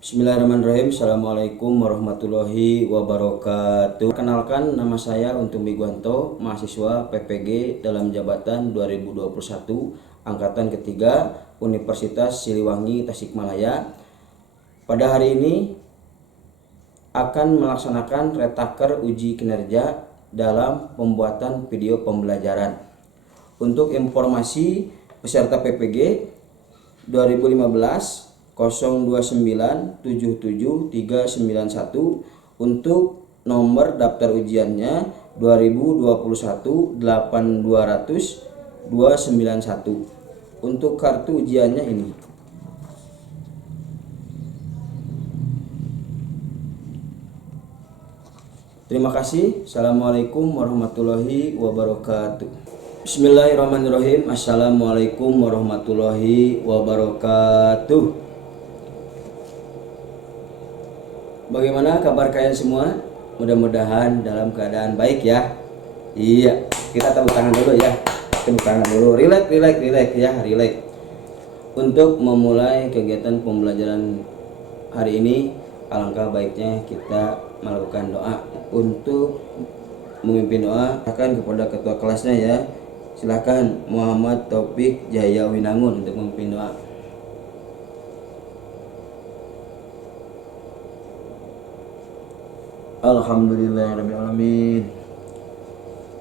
Bismillahirrahmanirrahim. Assalamualaikum warahmatullahi wabarakatuh. Kenalkan, nama saya Untung Biguanto, mahasiswa PPG dalam jabatan 2021 angkatan ketiga Universitas Siliwangi Tasikmalaya. Pada hari ini akan melaksanakan retaker uji kinerja dalam pembuatan video pembelajaran. Untuk informasi peserta PPG 2015 0297731 untuk nomor daftar ujiannya 2021 8200 291. Untuk kartu ujiannya ini. Terima kasih. Assalamualaikum warahmatullahi wabarakatuh. Bismillahirrahmanirrahim. Assalamualaikum warahmatullahi wabarakatuh. Bagaimana kabar kalian semua? Mudah-mudahan dalam keadaan baik ya. Iya, kita tepuk tangan dulu ya. Tepuk tangan dulu. Relax ya, relax. Untuk memulai kegiatan pembelajaran hari ini, alangkah baiknya kita melakukan doa. Untuk memimpin doa akan kepada ketua kelasnya ya. Silakan Muhammad Taufik Jaya Winangun untuk memimpin doa. Alhamdulillahirabbil alamin.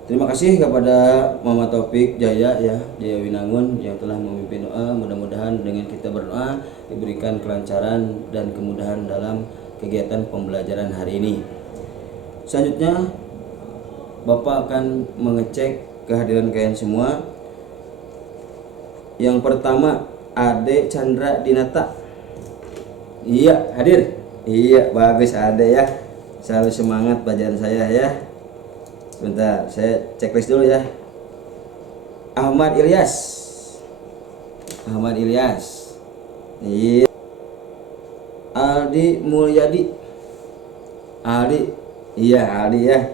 Terima kasih kepada Muhammad Taufik Jaya Winangun yang telah memimpin doa. Mudah-mudahan dengan kita berdoa diberikan kelancaran dan kemudahan dalam kegiatan pembelajaran hari ini. Selanjutnya Bapak akan mengecek kehadiran kalian semua. Yang pertama, Ade Chandra Dinata. Iya, hadir. Iya, bagus Ade ya. Selalu semangat bacaan saya ya. Sebentar, saya checklist dulu ya. Ahmad Ilyas. Iya. Aldi Mulyadi. Aldi. Iya, Aldi ya.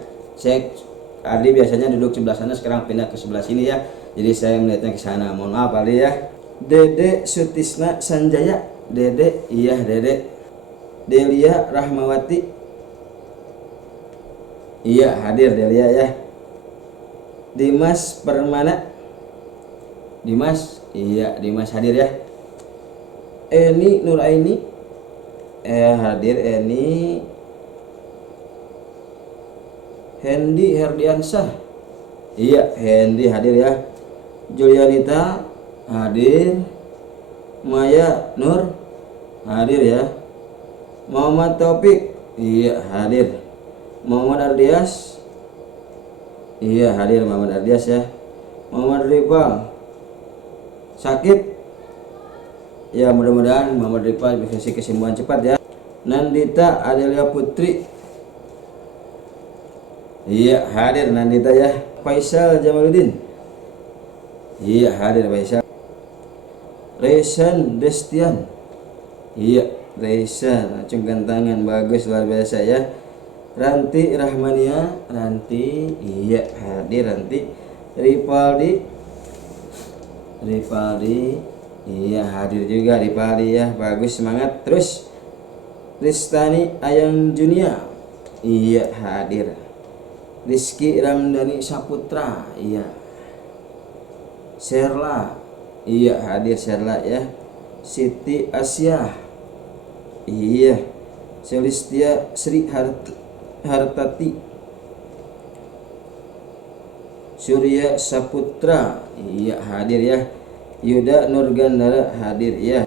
Aldi biasanya duduk sebelah sana, sekarang pindah ke sebelah sini ya. Jadi saya melihatnya ke sana. Mohon maaf Aldi ya. Dede Sutisna Sanjaya. Dede. Iya, Dede. Delia Rahmawati. Iya, hadir Delia ya. Dimas Permana. Dimas. Iya, Dimas hadir ya. Eni Nuraini. Hadir Eni. Hendy Herdiansah. Iya, Hendy hadir ya. Julianita hadir. Maya Nur hadir ya. Muhammad Taufik. Iya, hadir. Muhammad Ardias. Iya, hadir Muhammad Ardias ya. Muhammad Rifal sakit. Ya, mudah-mudahan Muhammad Rifal bisa kasih kesembuhan cepat ya. Nandita Adelia Putri. Iya, hadir Nandita ya. Faisal Jamaluddin. Iya, hadir Faisal. Resan Destian. Iya, Resan acungkan tangan, bagus, luar biasa ya. Ranti Rahmania. Ranti. Iya, hadir Ranti. Ripaldi. Iya, hadir juga Ripaldi ya, bagus, semangat terus. Ristani Ayang Junia. Iya, hadir. Rizky Ramdhani Saputra. Iya. Serla. Iya, hadir Serla ya. Siti Asyah. Iya. Celistia Sri Hartati. Surya Saputra. Iya, hadir ya. Yuda Nurgandara hadir ya.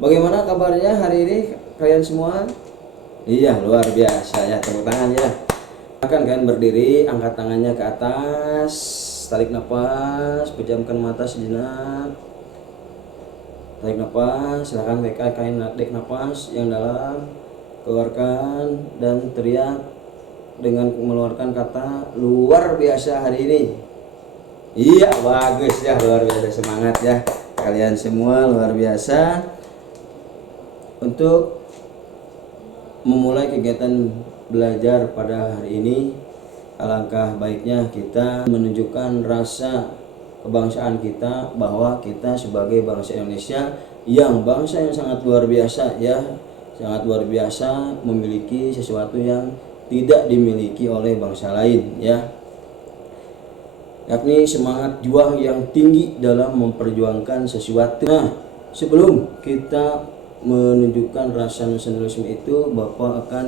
Bagaimana kabarnya hari ini kalian semua? Iya, luar biasa ya, tepuk tangan ya. Akan kalian berdiri, angkat tangannya ke atas, tarik nafas, pejamkan mata sejenak. Tarik nafas, silakan kalian tarik nafas yang dalam, keluarkan dan teriak dengan mengeluarkan kata luar biasa hari ini. Iya, bagus ya, luar biasa, semangat ya kalian semua, luar biasa. Untuk memulai kegiatan belajar pada hari ini, alangkah baiknya kita menunjukkan rasa kebangsaan kita, bahwa kita sebagai bangsa Indonesia yang bangsa yang sangat luar biasa ya, sangat luar biasa, memiliki sesuatu yang tidak dimiliki oleh bangsa lain, ya, yakni semangat juang yang tinggi dalam memperjuangkan sesuatu. Nah, sebelum kita menunjukkan rasa nasionalisme itu, Bapak akan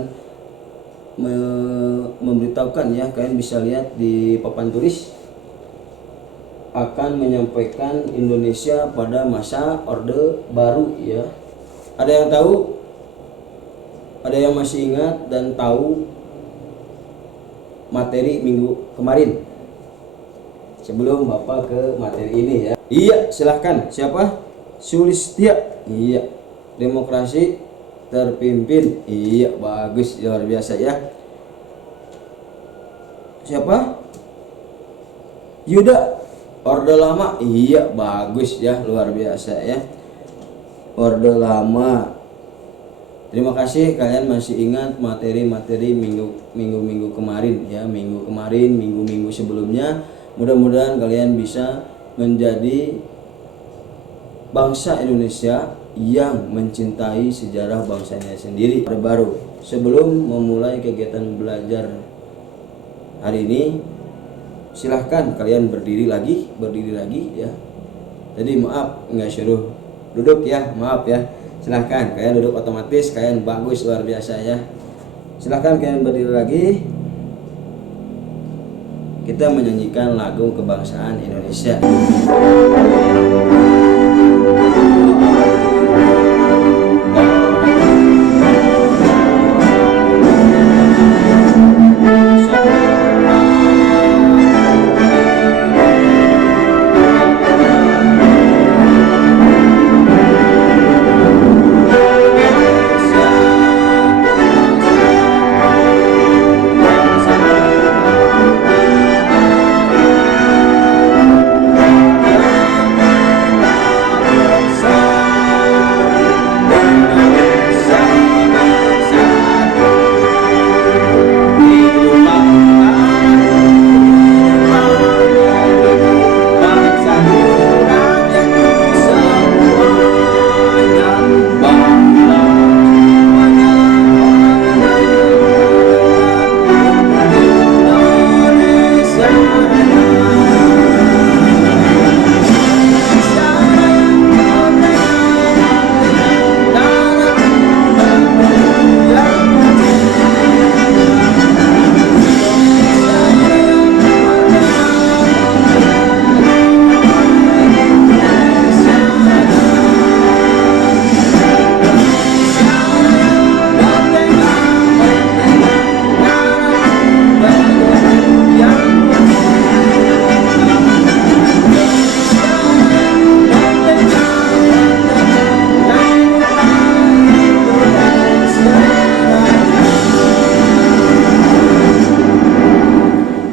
memberitahukan, ya, kalian bisa lihat di papan tulis, akan menyampaikan Indonesia pada masa Orde Baru, ya. Ada yang tahu? Ada yang masih ingat dan tahu materi minggu kemarin? Sebelum Bapak ke materi ini, ya. Iya, silahkan. Siapa? Sulistya. Iya. Demokrasi terpimpin. Iya, bagus, luar biasa, ya. Siapa? Yuda. Orde Lama. Iya, bagus, ya, luar biasa, ya. Orde Lama. Terima kasih kalian masih ingat materi-materi minggu kemarin, ya, minggu sebelumnya. Mudah-mudahan kalian bisa menjadi bangsa Indonesia yang mencintai sejarah bangsanya sendiri. Baru sebelum memulai kegiatan belajar hari ini, silahkan kalian berdiri lagi, ya. Jadi maaf nggak suruh duduk, ya, maaf, ya. Silahkan kalian duduk otomatis, kalian bagus, luar biasa, ya. Silahkan kalian berdiri lagi. Kita menyanyikan lagu kebangsaan Indonesia.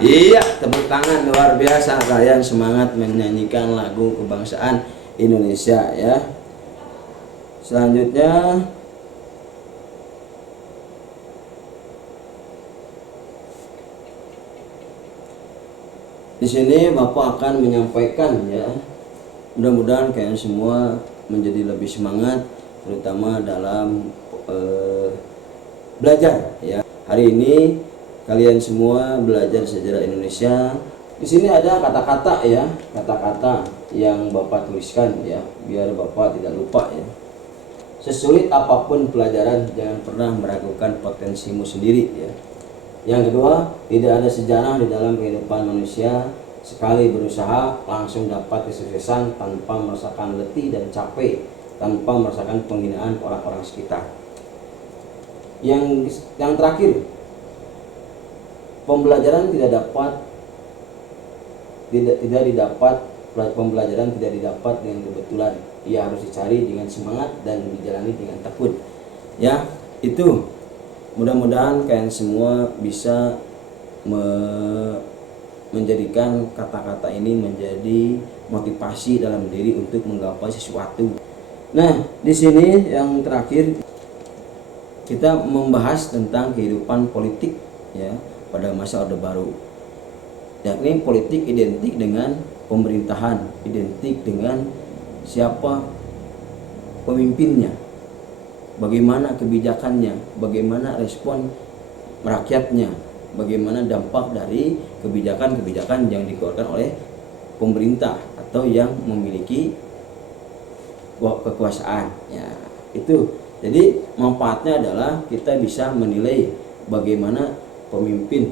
Iya, tepuk tangan, luar biasa, kalian semangat menyanyikan lagu kebangsaan Indonesia, ya. Selanjutnya di sini Bapak akan menyampaikan, ya. Mudah-mudahan kalian semua menjadi lebih semangat, terutama dalam belajar, ya. Hari ini kalian semua belajar sejarah Indonesia. Di sini ada kata-kata, ya, kata-kata yang Bapak tuliskan, ya, biar Bapak tidak lupa, ya. Sesulit apapun pelajaran, jangan pernah meragukan potensimu sendiri, ya. Yang kedua, tidak ada sejarah di dalam kehidupan manusia. Sekali berusaha langsung dapat kesuksesan tanpa merasakan letih dan capek, tanpa merasakan penghinaan orang-orang sekitar. Yang terakhir, pembelajaran pembelajaran tidak didapat dengan kebetulan. Ia harus dicari dengan semangat dan dijalani dengan tekun. Ya, itu. Mudah-mudahan kalian semua bisa menjadikan kata-kata ini menjadi motivasi dalam diri untuk menggapai sesuatu. Nah, di sini yang terakhir kita membahas tentang kehidupan politik, ya, pada masa Orde Baru, yakni politik identik dengan pemerintahan, identik dengan siapa pemimpinnya, bagaimana kebijakannya, bagaimana respon rakyatnya, bagaimana dampak dari kebijakan-kebijakan yang dikeluarkan oleh pemerintah atau yang memiliki kekuasaan. Ya, itu. Jadi manfaatnya adalah kita bisa menilai bagaimana pemimpin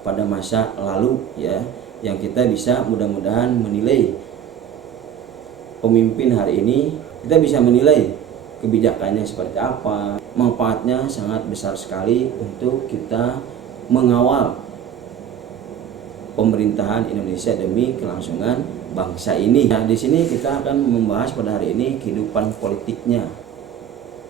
pada masa lalu, ya, yang kita bisa mudah-mudahan menilai pemimpin hari ini, kita bisa menilai kebijakannya seperti apa. Manfaatnya sangat besar sekali untuk kita mengawal pemerintahan Indonesia demi kelangsungan bangsa ini. Nah, di sini kita akan membahas pada hari ini kehidupan politiknya,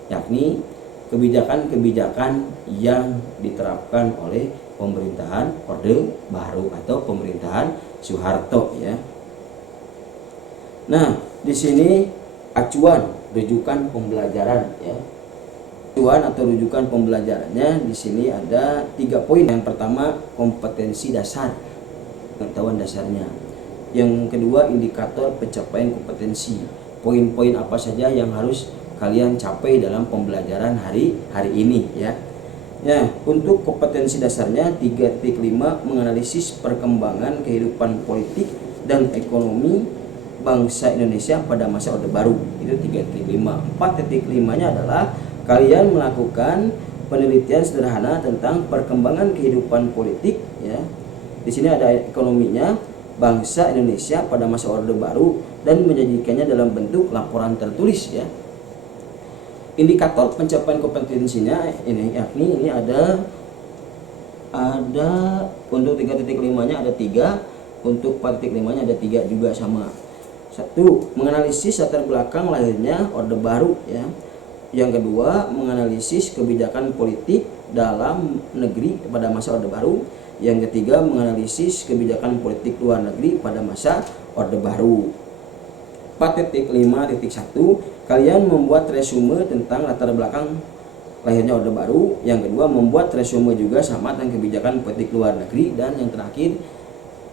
yakni kebijakan-kebijakan yang diterapkan oleh pemerintahan Orde Baru atau pemerintahan Soeharto, ya. Nah, di sini acuan rujukan pembelajaran, ya. Acuan atau rujukan pembelajarannya di sini ada 3 poin. Yang pertama, kompetensi dasar, pengetahuan dasarnya. Yang kedua, indikator pencapaian kompetensi. Poin-poin apa saja yang harus kalian capai dalam pembelajaran hari ini, ya. Ya, untuk kompetensi dasarnya 3.5 menganalisis perkembangan kehidupan politik dan ekonomi bangsa Indonesia pada masa Orde Baru. Itu 3.5. 4.5-nya adalah kalian melakukan penelitian sederhana tentang perkembangan kehidupan politik, ya. Di sini ada ekonominya bangsa Indonesia pada masa Orde Baru dan menyajikannya dalam bentuk laporan tertulis, ya. Indikator pencapaian kompetensinya ini, yakni ini ada untuk 3.5-nya ada 3, untuk 4.5-nya ada 3 juga sama. 1. Menganalisis latar belakang lahirnya Orde Baru, ya. Yang kedua, menganalisis kebijakan politik dalam negeri pada masa Orde Baru. Yang ketiga, menganalisis kebijakan politik luar negeri pada masa Orde Baru. 4.5.1 kalian membuat resume tentang latar belakang lahirnya Orde Baru. Yang kedua, membuat resume juga sama tentang kebijakan politik luar negeri. Dan yang terakhir,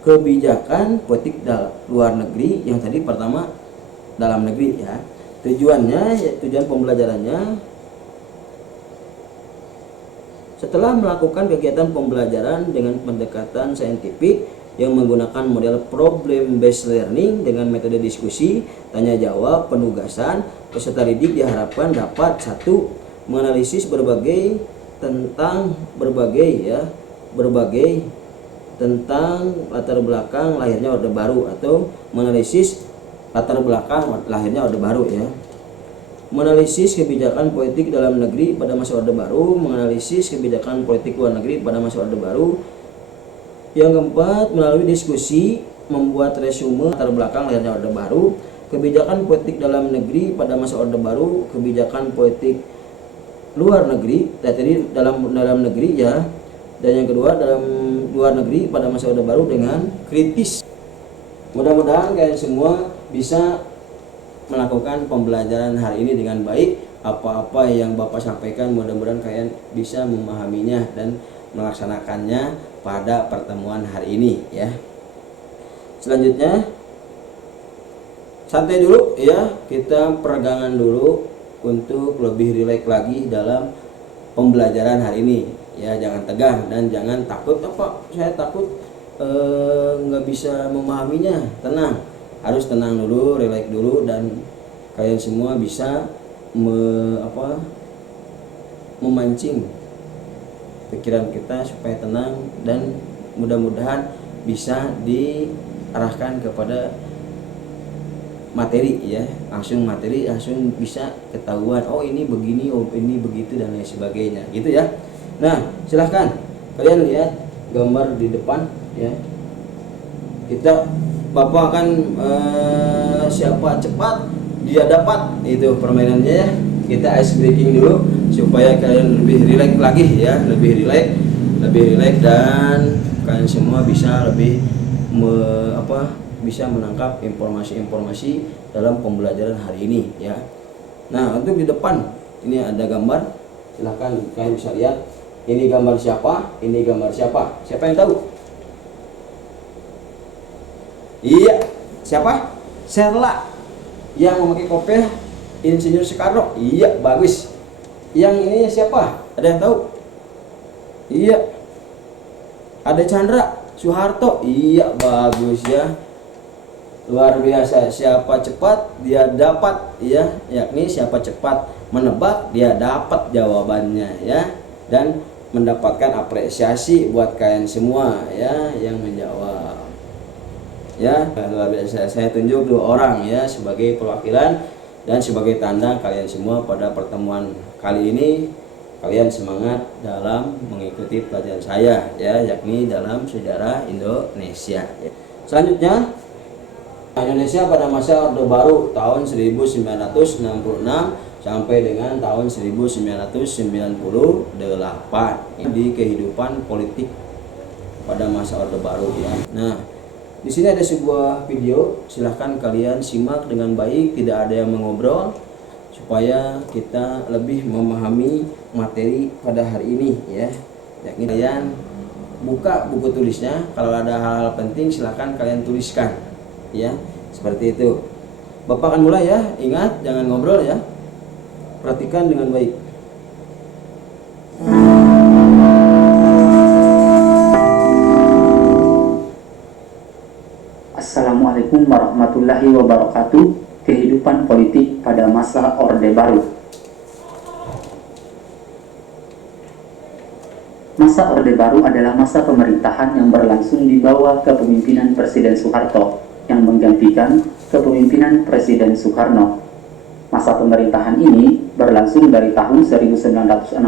kebijakan politik luar negeri. Yang tadi pertama dalam negeri, ya. Tujuan pembelajarannya, setelah melakukan kegiatan pembelajaran dengan pendekatan saintifik yang menggunakan model problem based learning dengan metode diskusi, tanya jawab, penugasan, peserta didik diharapkan dapat 1. Menganalisis berbagai tentang latar belakang lahirnya Orde Baru atau menganalisis latar belakang lahirnya Orde Baru, ya. Menganalisis kebijakan politik dalam negeri pada masa Orde Baru, menganalisis kebijakan politik luar negeri pada masa Orde Baru. Yang keempat, melalui diskusi membuat resume latar belakang lahirnya Orde Baru, kebijakan politik dalam negeri pada masa Orde Baru, kebijakan politik luar negeri, tadi dalam negeri, ya. Dan yang kedua, dalam luar negeri pada masa Orde Baru dengan kritis. Mudah-mudahan kalian semua bisa melakukan pembelajaran hari ini dengan baik. Apa-apa yang Bapak sampaikan mudah-mudahan kalian bisa memahaminya dan melaksanakannya pada pertemuan hari ini, ya. Selanjutnya santai dulu, ya. Kita peregangan dulu untuk lebih rileks lagi dalam pembelajaran hari ini, ya. Jangan tegang dan jangan takut, apa saya takut nggak bisa memahaminya. Tenang, harus tenang dulu, rileks dulu, dan kalian semua bisa memancing pikiran kita supaya tenang dan mudah-mudahan bisa diarahkan kepada materi, ya. Langsung bisa ketahuan, oh ini begini, oh ini begitu, dan lain sebagainya, gitu, ya. Nah, silahkan kalian lihat gambar di depan, ya. Bapak akan siapa cepat dia dapat, itu permainannya, ya. Kita ice breaking dulu supaya kalian lebih rileks lagi, ya, lebih rileks dan kalian semua bisa lebih bisa menangkap informasi-informasi dalam pembelajaran hari ini, ya. Nah, untuk di depan ini ada gambar, silahkan kalian bisa lihat. Ini gambar siapa? Ini gambar siapa? Siapa yang tahu? Iya, siapa? Serla yang memakai kopiah Insinyur Soekarno. Iya, bagus. Yang ininya siapa? Ada yang tahu? Iya. Ada Chandra Soeharto. Iya, bagus ya. Luar biasa. Siapa cepat dia dapat ya, yakni siapa cepat menebak dia dapat jawabannya ya, dan mendapatkan apresiasi buat kalian semua ya yang menjawab. Ya, luar biasa. Saya tunjuk 2 orang ya sebagai perwakilan dan sebagai tanda kalian semua pada pertemuan kali ini kalian semangat dalam mengikuti pelajaran saya ya, yakni dalam sejarah Indonesia. Selanjutnya, Indonesia pada masa Orde Baru tahun 1966 sampai dengan tahun 1998 di kehidupan politik pada masa Orde Baru ya. Nah, di sini ada sebuah video, silahkan kalian simak dengan baik, tidak ada yang mengobrol, supaya kita lebih memahami materi pada hari ini ya. Yakni kalian buka buku tulisnya, kalau ada hal-hal penting silahkan kalian tuliskan ya, seperti itu. Bapak akan mulai ya, ingat jangan ngobrol ya, perhatikan dengan baik. Assalamualaikum warahmatullahi wabarakatuh. Kehidupan politik pada masa Orde Baru. Masa Orde Baru adalah masa pemerintahan yang berlangsung di bawah kepemimpinan Presiden Soeharto yang menggantikan kepemimpinan Presiden Soekarno. Masa pemerintahan ini berlangsung dari tahun 1966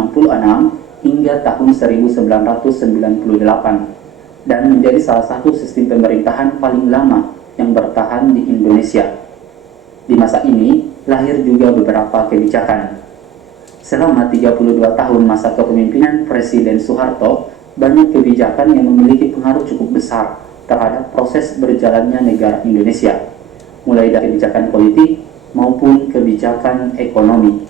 hingga tahun 1998 dan menjadi salah satu sistem pemerintahan paling lama yang bertahan di Indonesia. Di masa ini lahir juga beberapa kebijakan. Selama 32 tahun masa kepemimpinan Presiden Soeharto, banyak kebijakan yang memiliki pengaruh cukup besar terhadap proses berjalannya negara Indonesia, mulai dari kebijakan politik maupun kebijakan ekonomi.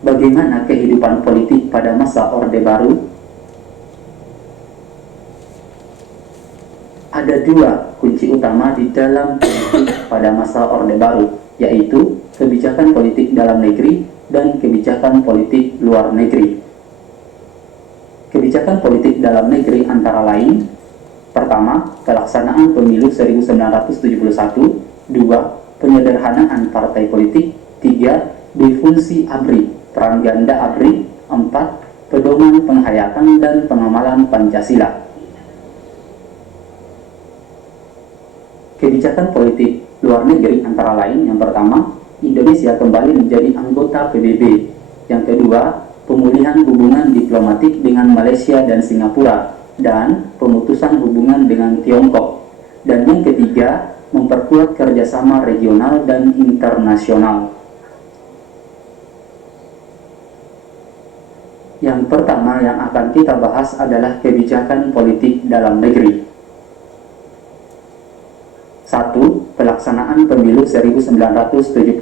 Bagaimana kehidupan politik pada masa Orde Baru? Ada 2 kunci utama di dalam politik pada masa Orde Baru, yaitu kebijakan politik dalam negeri dan kebijakan politik luar negeri. Kebijakan politik dalam negeri antara lain: pertama, pelaksanaan pemilu 1971, 2, penyederhanaan partai politik, 3, defungsi ABRI, peran ganda ABRI, 4, pedoman penghayatan dan pengamalan Pancasila. Kebijakan politik luar negeri antara lain: yang pertama, Indonesia kembali menjadi anggota PBB, yang kedua, pemulihan hubungan diplomatik dengan Malaysia dan Singapura, dan pemutusan hubungan dengan Tiongkok, dan yang ketiga, memperkuat kerjasama regional dan internasional. Yang pertama yang akan kita bahas adalah kebijakan politik dalam negeri. 1. Pelaksanaan pemilu 1971.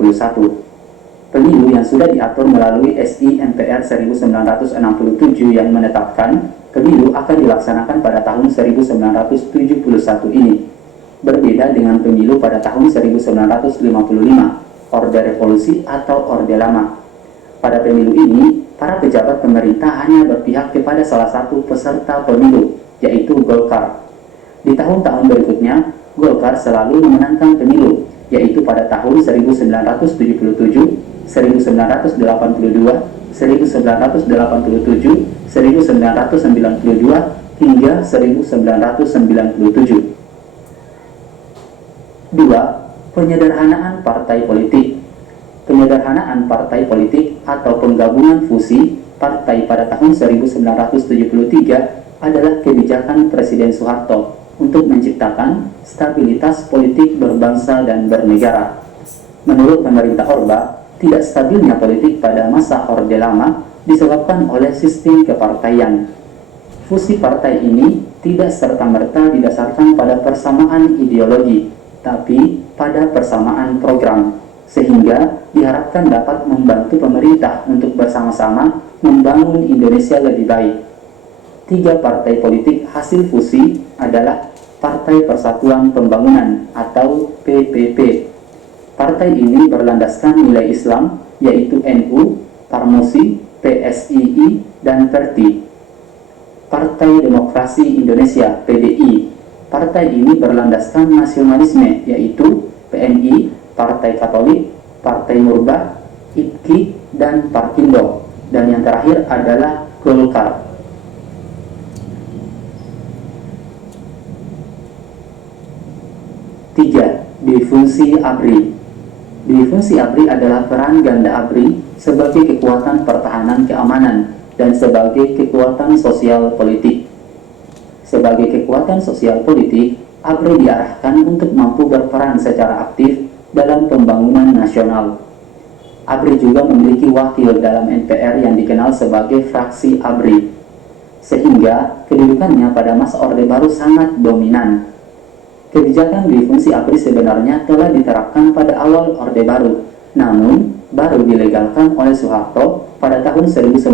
Pemilu yang sudah diatur melalui SI MPR 1967 yang menetapkan pemilu akan dilaksanakan pada tahun 1971 ini. Berbeda dengan pemilu pada tahun 1955, Orde Revolusi atau Orde Lama. Pada pemilu ini, para pejabat pemerintah hanya berpihak kepada salah satu peserta pemilu, yaitu Golkar. Di tahun-tahun berikutnya, Golkar selalu memenangkan pemilu, yaitu pada tahun 1977, 1982, 1987, 1992, hingga 1997. 2. Penyederhanaan partai politik. Penyederhanaan partai politik atau penggabungan fusi partai pada tahun 1973 adalah kebijakan Presiden Soeharto untuk menciptakan stabilitas politik berbangsa dan bernegara. Menurut pemerintah Orba, tidak stabilnya politik pada masa Orde Lama disebabkan oleh sistem kepartaian. Fusi partai ini tidak serta-merta didasarkan pada persamaan ideologi, tapi pada persamaan program, sehingga diharapkan dapat membantu pemerintah untuk bersama-sama membangun Indonesia lebih baik. 3 partai politik hasil fusi adalah Partai Persatuan Pembangunan atau PPP, Partai ini berlandaskan nilai Islam, yaitu NU, Parmosi, PSII, dan PERTI. Partai Demokrasi Indonesia (PDI). Partai ini berlandaskan nasionalisme, yaitu PNI, Partai Katolik, Partai Murbah, IPKI, dan Parkindo. Dan yang terakhir adalah Golkar. Tiga, difungsi ABRI. Difungsi ABRI adalah peran ganda ABRI sebagai kekuatan pertahanan keamanan dan sebagai kekuatan sosial politik. Sebagai kekuatan sosial politik, ABRI diarahkan untuk mampu berperan secara aktif dalam pembangunan nasional. ABRI juga memiliki wakil dalam MPR yang dikenal sebagai fraksi ABRI, sehingga kedudukannya pada masa Orde Baru sangat dominan. Kebijakan difungsi ABRI sebenarnya telah diterapkan pada awal Orde Baru, namun baru dilegalkan oleh Soeharto pada tahun 1982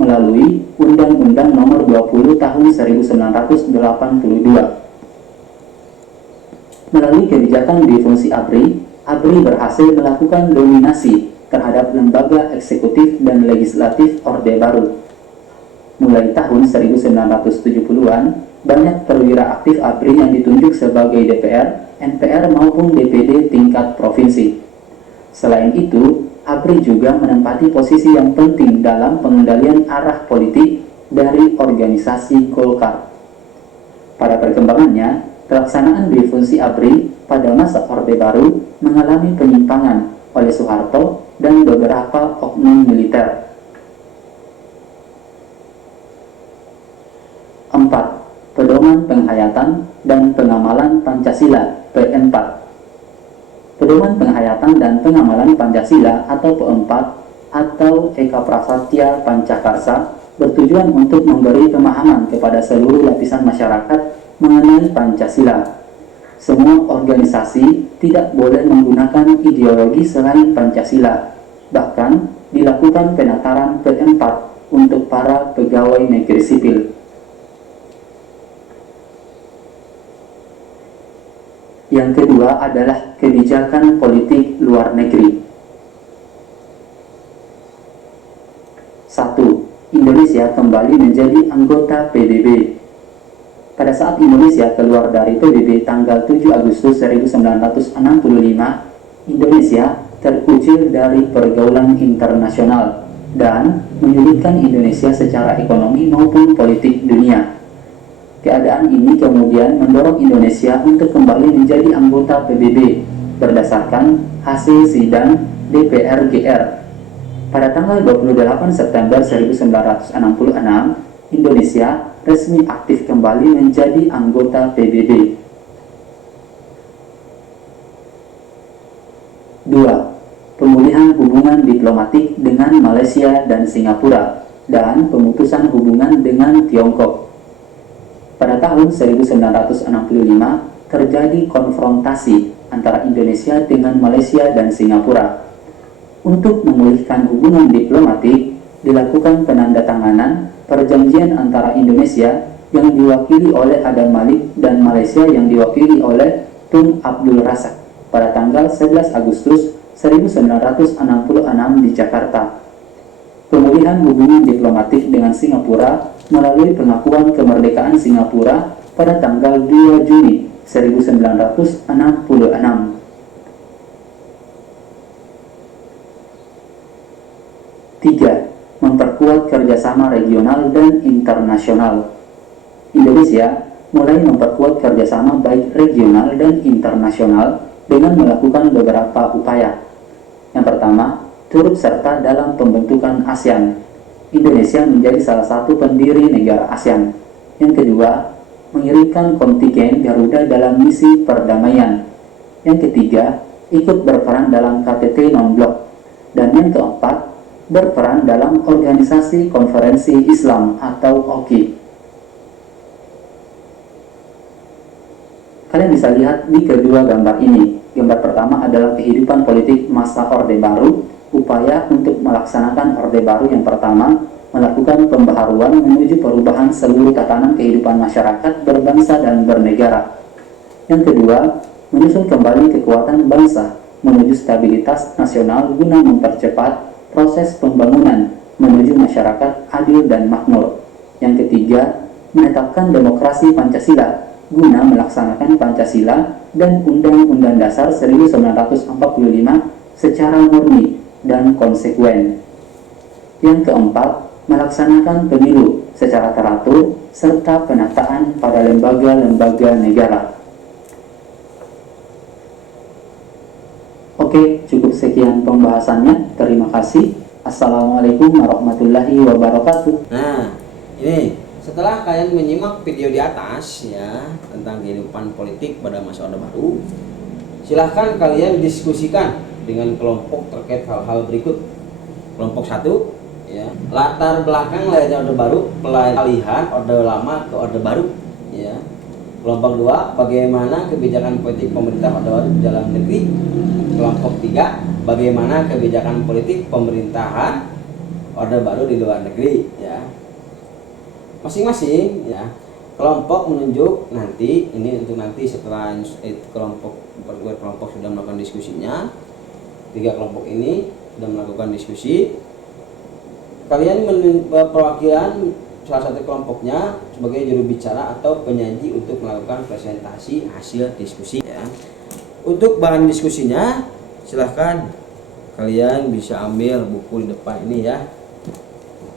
melalui Undang-Undang Nomor 20 Tahun 1982. Melalui kebijakan difungsi ABRI, ABRI berhasil melakukan dominasi terhadap lembaga eksekutif dan legislatif Orde Baru. Mulai tahun 1970-an, banyak perwira aktif ABRI yang ditunjuk sebagai DPR, MPR maupun DPD tingkat provinsi. Selain itu, ABRI juga menempati posisi yang penting dalam pengendalian arah politik dari organisasi Golkar. Pada perkembangannya, pelaksanaan difungsi ABRI pada masa Orde Baru mengalami penyimpangan oleh Soeharto dan beberapa oknum militer. 4. Pedoman penghayatan dan pengamalan Pancasila (P4). Pedoman penghayatan dan pengamalan Pancasila atau P4 atau Eka Prasatya Pancakarsa bertujuan untuk memberi pemahaman kepada seluruh lapisan masyarakat mengenai Pancasila. Semua organisasi tidak boleh menggunakan ideologi selain Pancasila. Bahkan dilakukan penataran P4 untuk para pegawai negeri sipil. Yang kedua adalah kebijakan politik luar negeri. 1. Indonesia kembali menjadi anggota PBB. Pada saat Indonesia keluar dari PBB tanggal 7 Agustus 1965, Indonesia terkucil dari pergaulan internasional dan menyulitkan Indonesia secara ekonomi maupun politik dunia. Keadaan ini kemudian mendorong Indonesia untuk kembali menjadi anggota PBB berdasarkan hasil sidang DPR GR. Pada tanggal 28 September 1966, Indonesia resmi aktif kembali menjadi anggota PBB. 2. Pemulihan hubungan diplomatik dengan Malaysia dan Singapura dan pemutusan hubungan dengan Tiongkok. Pada tahun 1965 terjadi konfrontasi antara Indonesia dengan Malaysia dan Singapura. Untuk memulihkan hubungan diplomatik, dilakukan penandatanganan perjanjian antara Indonesia yang diwakili oleh Adam Malik dan Malaysia yang diwakili oleh Tun Abdul Razak pada tanggal 11 Agustus 1966 di Jakarta. Pemulihan hubungan diplomatik dengan Singapura melalui pengakuan kemerdekaan Singapura pada tanggal 2 Juni 1966. 3. Memperkuat kerjasama regional dan internasional. Indonesia mulai memperkuat kerjasama baik regional dan internasional dengan melakukan beberapa upaya. Yang pertama, turut serta dalam pembentukan ASEAN. Indonesia menjadi salah satu pendiri negara ASEAN. Yang kedua, mengirimkan kontingen Garuda dalam misi perdamaian. Yang ketiga, ikut berperan dalam KTT non-blok. Dan yang keempat, berperan dalam Organisasi Konferensi Islam atau OKI. Kalian bisa lihat di kedua gambar ini. Gambar pertama adalah kehidupan politik masa Orde Baru, upaya untuk melaksanakan Orde Baru yang pertama, melakukan pembaharuan menuju perubahan seluruh tatanan kehidupan masyarakat berbangsa dan bernegara. Yang kedua, menyusun kembali kekuatan bangsa menuju stabilitas nasional guna mempercepat proses pembangunan menuju masyarakat adil dan makmur. Yang ketiga, menetapkan demokrasi Pancasila guna melaksanakan Pancasila dan Undang-Undang Dasar 1945 secara murni dan konsekuen. Yang keempat, melaksanakan pemilu secara teratur serta penataan pada lembaga-lembaga negara. Oke, cukup sekian pembahasannya. Terima kasih. Assalamualaikum warahmatullahi wabarakatuh. Nah, ini setelah kalian menyimak video di atas ya tentang kehidupan politik pada masa Orde Baru, silahkan kalian diskusikan dengan kelompok terkait hal-hal berikut. Kelompok 1 ya, latar belakang lahirnya Orde Baru, pengalihan Orde Lama ke Orde Baru ya. Kelompok 2, bagaimana kebijakan politik pemerintah Orde Baru di dalam negeri. Kelompok 3, bagaimana kebijakan politik pemerintahan Orde Baru di luar negeri ya. Masing-masing ya kelompok menunjuk nanti, ini untuk nanti setelah kelompok sudah melakukan diskusinya, 3 kelompok ini sudah melakukan diskusi, kalian perwakilan salah satu kelompoknya sebagai juru bicara atau penyaji untuk melakukan presentasi hasil diskusi ya. Untuk bahan diskusinya silahkan kalian bisa ambil buku di depan ini ya,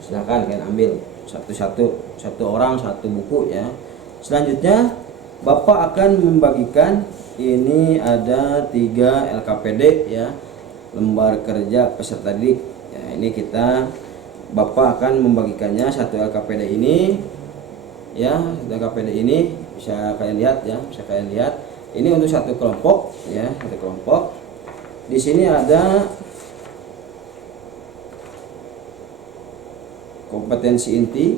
silahkan kalian ambil satu orang satu buku ya. Selanjutnya Bapak akan membagikan, ini ada 3 LKPD ya, lembar kerja peserta didik ya. Ini Bapak akan membagikannya, 1 LKPD ini ya, 1 LKPD ini bisa kalian lihat ya, ini untuk 1 kelompok ya, 1 kelompok. Di sini ada kompetensi inti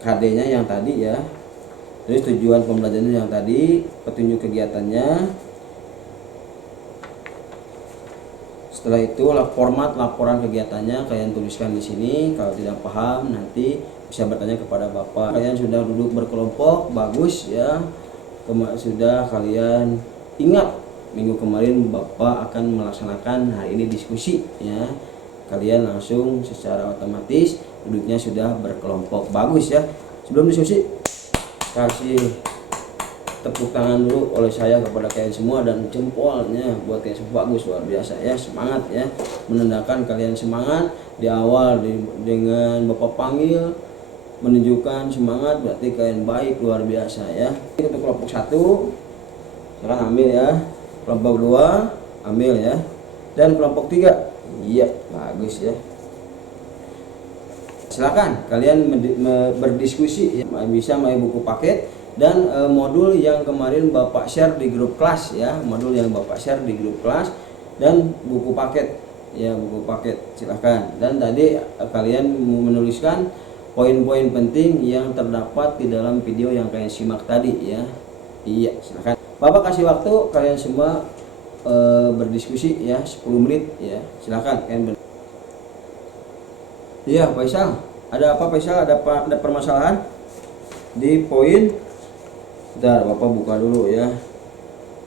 KD-nya yang tadi ya, terus tujuan pembelajarannya yang tadi, petunjuk kegiatannya. Setelah itu format laporan kegiatannya kalian tuliskan di sini. Kalau tidak paham nanti bisa bertanya kepada Bapak. Kalian sudah duduk berkelompok, bagus ya. Sudah kalian ingat minggu kemarin Bapak akan melaksanakan hari ini diskusi ya. Kalian langsung secara otomatis duduknya sudah berkelompok, bagus ya. Sebelum diskusi kasih tepuk tangan dulu oleh saya kepada kalian semua, dan jempolnya buat kalian semua, bagus, luar biasa ya, semangat ya, menandakan kalian semangat di awal dengan Bapak panggil menunjukkan semangat, berarti kalian baik, luar biasa ya. Untuk kelompok 1 silakan ambil ya, kelompok 2 ambil ya, dan kelompok 3 iya bagus ya. Silakan kalian berdiskusi ya. Bisa main buku paket dan modul yang kemarin Bapak share di grup kelas ya, modul yang Bapak share di grup kelas dan buku paket ya, buku paket silahkan. Dan tadi kalian menuliskan poin-poin penting yang terdapat di dalam video yang kalian simak tadi ya. Iya silahkan. Bapak kasih waktu kalian semua berdiskusi ya, 10 menit ya, silahkan kalian Iya Faisal, ada apa Faisal? Ada permasalahan di poin? Bentar, Bapak buka dulu ya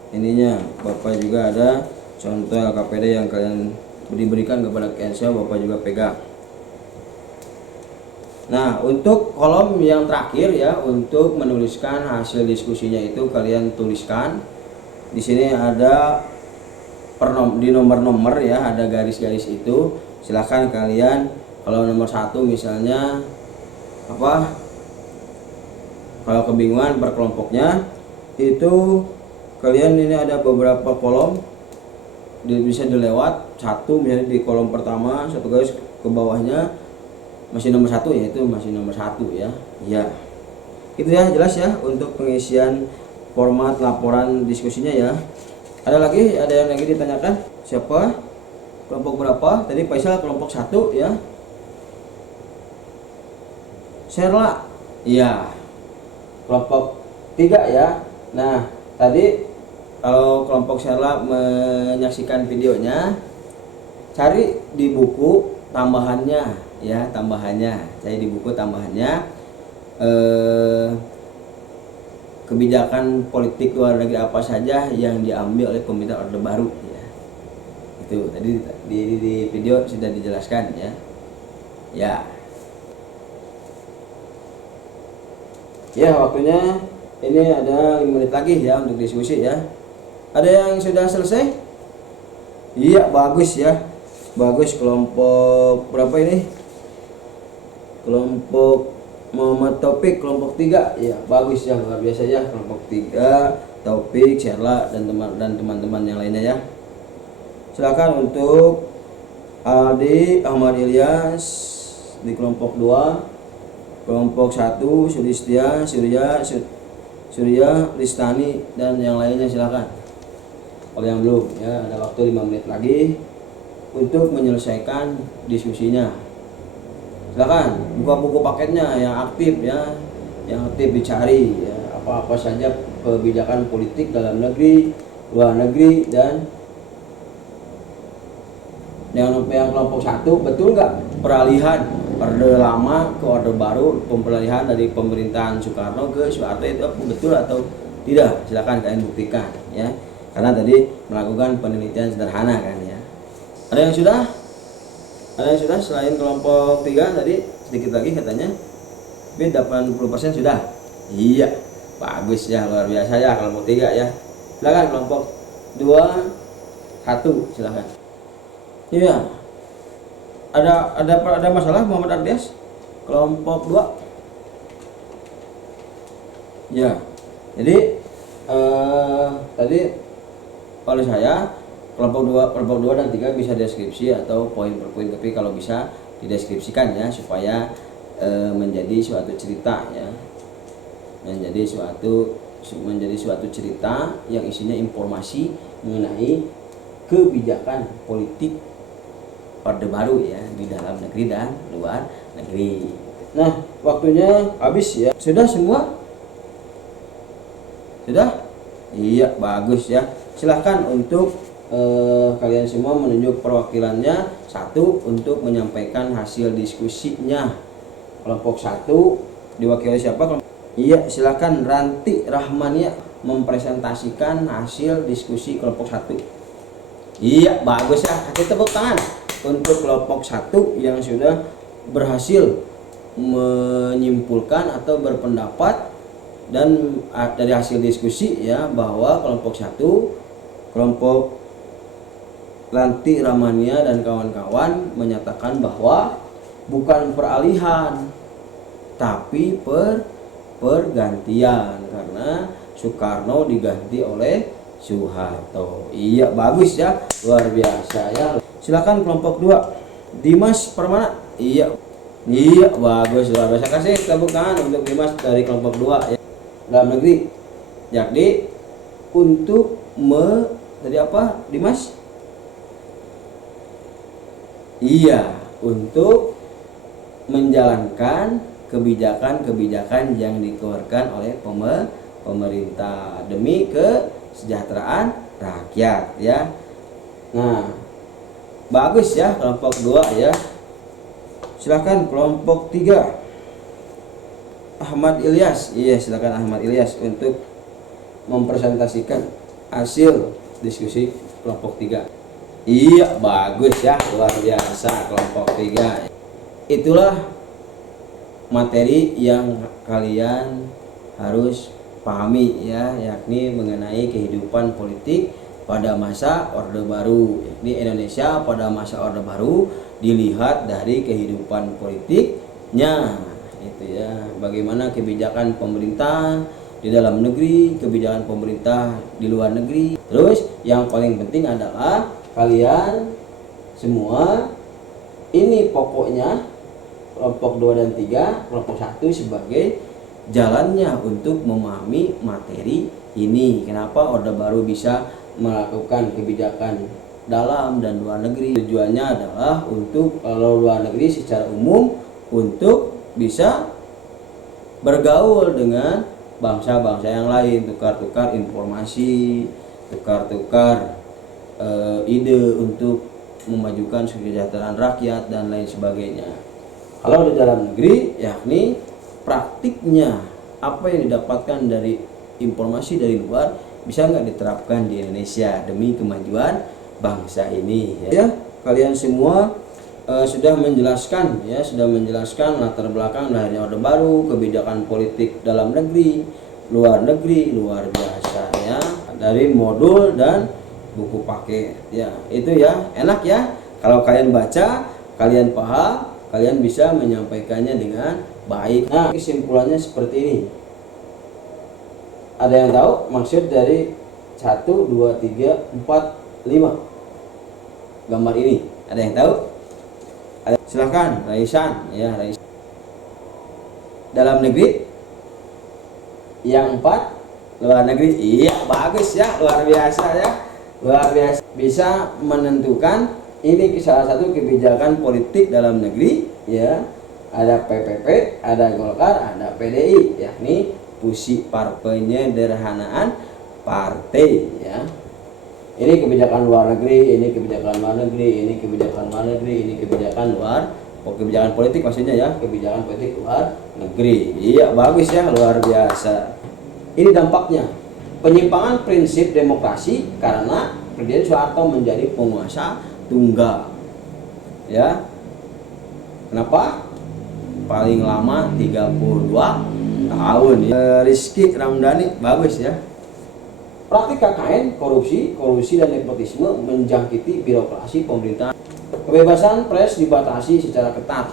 ininya. Bapak juga ada contoh LKPD yang kalian diberikan kepada kalian semua, Bapak juga pegang. Nah, untuk kolom yang terakhir ya, untuk menuliskan hasil diskusinya itu kalian tuliskan di sini ada di nomor-nomor ya, ada garis-garis itu. Silahkan kalian, kalau nomor 1 misalnya apa, kalau kebingungan berkelompoknya itu kalian ini ada beberapa kolom, bisa dilewat. 1 misalnya di kolom pertama 1 garis ke bawahnya masih nomor 1, yaitu masih nomor 1 ya. Iya itu ya, jelas ya untuk pengisian format laporan diskusinya ya. Ada yang lagi ditanyakan? Siapa? Kelompok berapa? Tadi Faisal kelompok 1 ya. Sherla, iya kelompok 3 ya. Nah tadi kalau kelompok Sherla menyaksikan videonya, cari di buku tambahannya ya, cari di buku tambahannya kebijakan politik luar negeri apa saja yang diambil oleh pemerintah Orde Baru ya. Itu tadi di video sudah dijelaskan ya. Ya. Ya, waktunya ini ada 5 menit lagi ya untuk diskusi ya. Ada yang sudah selesai? Iya, bagus ya. Bagus. Kelompok berapa ini? Kelompok Muhammad Taufik, kelompok 3 ya, bagus ya, luar biasa ya. Kelompok 3 Taufik, Sherla dan teman-teman yang lainnya ya. Silakan untuk Aldi Ahmad Ilyas di kelompok 2, kelompok 1 Sulistia, Surya Listani dan yang lainnya silakan. Kalau yang belum ya, ada waktu 5 menit lagi untuk menyelesaikan diskusinya. Silakan buka buku paketnya yang aktif ya, yang aktif dicari ya, apa-apa saja kebijakan politik dalam negeri, luar negeri, dan yang kelompok 1, betul nggak peralihan Orde Lama ke Orde Baru, peralihan dari pemerintahan Soekarno ke Soeharto itu betul atau tidak? Silakan kalian buktikan ya, karena tadi melakukan penelitian sederhana kan ya. Ada yang sudah? Ada yang sudah selain kelompok 3 tadi, sedikit lagi katanya. Tapi 80% sudah. Iya, bagus ya, luar biasa ya kelompok 3 ya. Silakan kelompok 2 1 silakan. Iya. Ada masalah Muhammad Ardias? Kelompok 2. Ya. Jadi tadi oleh saya kelompok 2 dan 3 bisa deskripsi atau poin per poin, tapi kalau bisa dideskripsikan ya supaya menjadi suatu cerita ya. Menjadi suatu cerita yang isinya informasi mengenai kebijakan politik Orde Baru ya di dalam negeri dan luar negeri. Nah, waktunya habis ya. Sudah semua? Sudah? Iya, bagus ya. Silahkan untuk kalian semua menunjuk perwakilannya, 1 untuk menyampaikan hasil diskusinya. Kelompok 1 diwakili siapa? Iya, silakan Ranti Rahmania mempresentasikan hasil diskusi kelompok 1. Iya, bagus ya. Kasih tepuk tangan untuk kelompok 1 yang sudah berhasil menyimpulkan atau berpendapat dan dari hasil diskusi ya, bahwa kelompok 1, kelompok Ranti Rahmania dan kawan-kawan menyatakan bahwa bukan peralihan tapi pergantian, karena Soekarno diganti oleh Soeharto. Iya, bagus ya, luar biasa ya. Silakan kelompok 2 Dimas Permana. Iya, bagus, luar biasa. Kasih tepuk tangan untuk Dimas dari kelompok 2 ya, dalam negeri. Jadi untuk tadi apa Dimas? Iya, untuk menjalankan kebijakan-kebijakan yang dikeluarkan oleh pemerintah demi kesejahteraan rakyat ya. Nah, bagus ya kelompok 2 ya. Silakan kelompok 3 Ahmad Ilyas. Iya, silakan Ahmad Ilyas untuk mempresentasikan hasil diskusi kelompok 3. Iya, bagus ya, luar biasa kelompok 3. Itulah materi yang kalian harus pahami ya, yakni mengenai kehidupan politik pada masa Orde Baru, yakni Indonesia pada masa Orde Baru dilihat dari kehidupan politiknya. Itu ya, bagaimana kebijakan pemerintah di dalam negeri, kebijakan pemerintah di luar negeri. Terus yang paling penting adalah kalian semua ini pokoknya kelompok 2 dan 3, kelompok 1 sebagai jalannya untuk memahami materi ini. Kenapa Orde Baru bisa melakukan kebijakan dalam dan luar negeri? Tujuannya adalah untuk, kalau luar negeri secara umum, untuk bisa bergaul dengan bangsa-bangsa yang lain, tukar-tukar informasi, tukar-tukar ide untuk memajukan kesejahteraan rakyat dan lain sebagainya. Kalau di dalam negeri, yakni praktiknya apa yang didapatkan dari informasi dari luar bisa nggak diterapkan di Indonesia demi kemajuan bangsa ini ya. Kalian semua sudah menjelaskan latar belakang lahirnya Orde Baru, kebijakan politik dalam negeri, luar biasa ya, dari modul dan buku paket ya. Itu ya enak ya, kalau kalian baca, kalian paham, kalian bisa menyampaikannya dengan baik. Nah, kesimpulannya seperti ini. Ada yang tahu maksud dari 1, 2, 3, 4, 5 gambar ini? Ada yang tahu? Silahkan Raisan ya, Raisan. Dalam negeri, yang 4 luar negeri. Iya, bagus ya, luar biasa ya, luar biasa. Bisa menentukan ini salah satu kebijakan politik dalam negeri ya. Ada PPP, ada Golkar, ada PDI, yakni Pusi Penyederhanaan Partai ya. Ini kebijakan luar negeri, ini kebijakan luar negeri, ini kebijakan luar negeri, ini kebijakan kebijakan politik maksudnya ya, kebijakan politik luar negeri. Iya, bagus ya, luar biasa. Ini dampaknya penyimpangan prinsip demokrasi karena Presiden Soeharto menjadi penguasa tunggal. Ya. Kenapa? Paling lama 32 tahun ya. Rizky Ramdhani, bagus ya. Praktik KKN, korupsi dan nepotisme menjangkiti birokrasi pemerintahan. Kebebasan pers dibatasi secara ketat.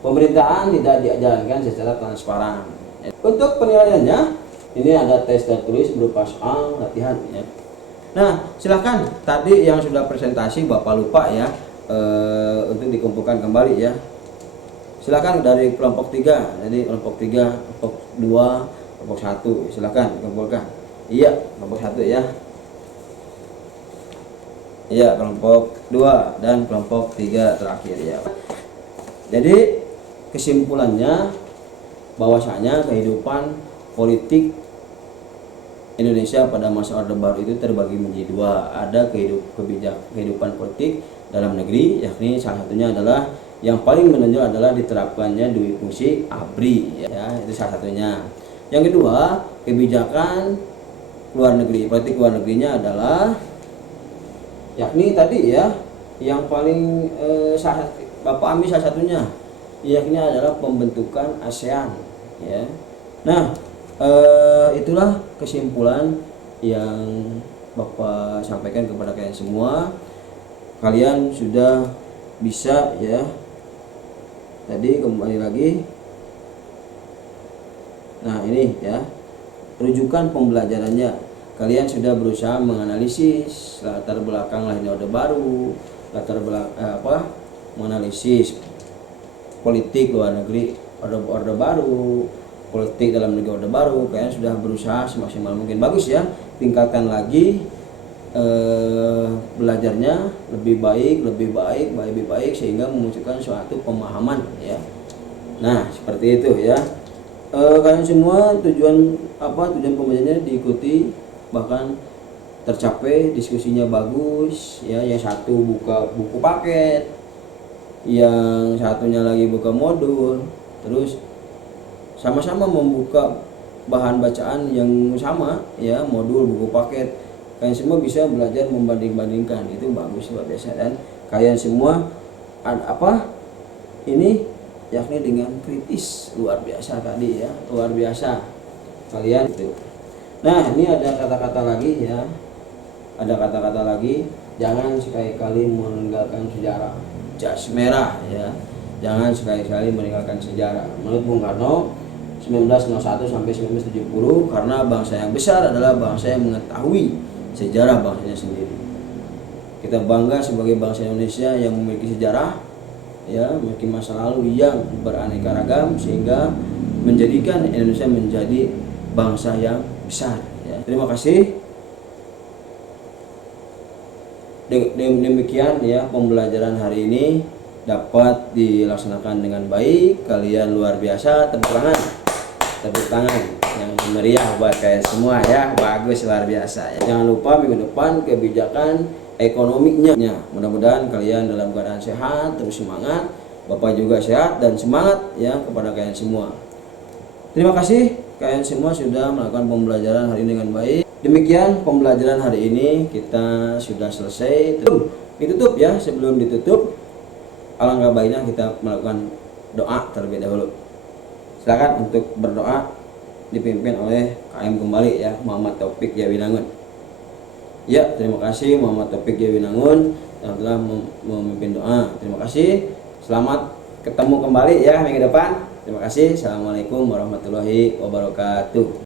Pemerintahan tidak dijalankan secara transparan. Untuk penilaiannya, ini ada tes tertulis berupa soal latihan ya. Nah, silakan tadi yang sudah presentasi Bapak lupa ya, untuk dikumpulkan kembali ya. Silakan dari kelompok 3, jadi kelompok 3, kelompok 2, kelompok 1, silakan dikumpulkan. Iya, kelompok 1 ya. Iya, kelompok 2 dan kelompok 3 terakhir ya. Jadi kesimpulannya bahwasanya kehidupan politik Indonesia pada masa Orde Baru itu terbagi menjadi 2. Ada kehidupan politik dalam negeri, yakni salah satunya adalah yang paling menonjol adalah diterapkannya dui fungsi ABRI ya, itu salah satunya. Yang kedua, kebijakan luar negeri, politik luar negerinya adalah yakni tadi ya, yang paling Bapak ambil salah satunya, yakni adalah pembentukan ASEAN ya. Nah, itulah kesimpulan yang Bapak sampaikan kepada kalian semua. Kalian sudah bisa ya. Tadi kembali lagi. Nah, ini ya, rujukan pembelajarannya. Kalian sudah berusaha menganalisis latar belakang lahirnya Orde Baru, menganalisis politik luar negeri Orde Baru, politik dalam negeri Orde Baru. Kalian sudah berusaha semaksimal mungkin. Bagus ya, tingkatkan lagi belajarnya lebih baik sehingga memunculkan suatu pemahaman ya. Nah, seperti itu ya. Kalian semua tujuan pembelajarannya diikuti, bahkan tercapai, diskusinya bagus ya. Yang satu buka buku paket, yang satunya lagi buka modul, terus sama-sama membuka bahan bacaan yang sama ya, modul, buku paket. Kalian semua bisa belajar membanding-bandingkan, itu bagus, luar biasa. Dan kalian semua ini yakni dengan kritis, luar biasa tadi ya, luar biasa kalian itu. Nah, ini ada kata-kata lagi ya, ada kata-kata lagi, jangan sekali-kali meninggalkan sejarah. Jas merah ya, jangan sekali-kali meninggalkan sejarah. Menurut Bung Karno 1901 sampai 1970, karena bangsa yang besar adalah bangsa yang mengetahui sejarah bangsanya sendiri. Kita bangga sebagai bangsa Indonesia yang memiliki sejarah ya, memiliki masa lalu yang beraneka ragam, sehingga menjadikan Indonesia menjadi bangsa yang besar ya. Terima kasih. Demikian ya, pembelajaran hari ini dapat dilaksanakan dengan baik. Kalian luar biasa, tepuk tangan yang meriah buat kalian semua ya, bagus, luar biasa ya. Jangan lupa minggu depan kebijakan ekonominya. Mudah-mudahan kalian dalam keadaan sehat, terus semangat. Bapak juga sehat dan semangat ya kepada kalian semua. Terima kasih. kalian semua sudah melakukan pembelajaran hari ini dengan baik. Demikian pembelajaran hari ini kita sudah selesai. Ditutup ya, sebelum ditutup alangkah baiknya kita melakukan doa terlebih dahulu. Silakan untuk berdoa dipimpin oleh KM kembali ya, Muhammad Taufik Jawinangun. Ya, terima kasih Muhammad Taufik Jawinangun yang telah memimpin doa. Terima kasih. Selamat ketemu kembali ya minggu depan. Terima kasih. Assalamualaikum warahmatullahi wabarakatuh.